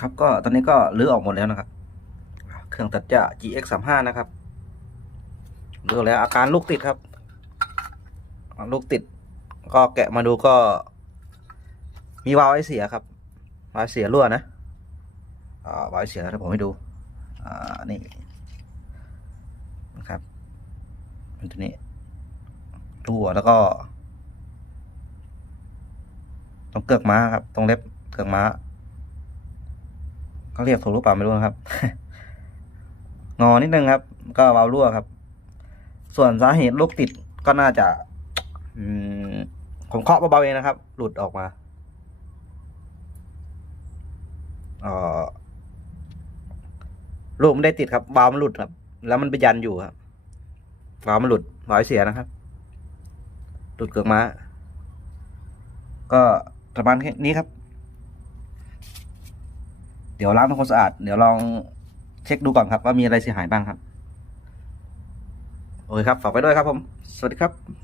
ครับก็ตอนนี้ก็รื้อออกหมดแล้วนะครับ เครื่องตัดหญ้า GX 3 5นะครับรื้อแล้วอาการลูกติดครับ ลูกติด ก็แกะมาดูก็ มีวาล์วไอเสียครับวาล์วเสียรั่วนะวาล์วเสียถ้าผมให้ดูนี่นะครับมันตัวนี้รั่วแล้วก็ตรงเกือกม้าครับ ตรงเล็บเกือกม้า เขาเรียกถูกหรือเปล่าไม่รู้นะครับ งอนิดนึงครับ ก็วาล์วรั่วครับ ส่วนสาเหตุลูกติดก็น่าจะ อืมผมเคาะเบาๆเองนะครับ หลุดออกมาเออลูกไม่ได้ติดครับวาล์วมันหลุดครับ แล้วมันไปยันอยู่ครับวาล์วมันหลุดวาล์วเสียนะครับ หลุดเกือกมา ก็ประมาณแค่นี้ครับ เดี๋ยวล้างทำความสะอาด เดี๋ยวลองเช็คดูก่อนครับว่ามีอะไรเสียหายบ้างครับ โอเคครับ ฝากไปด้วยครับผม สวัสดีครับ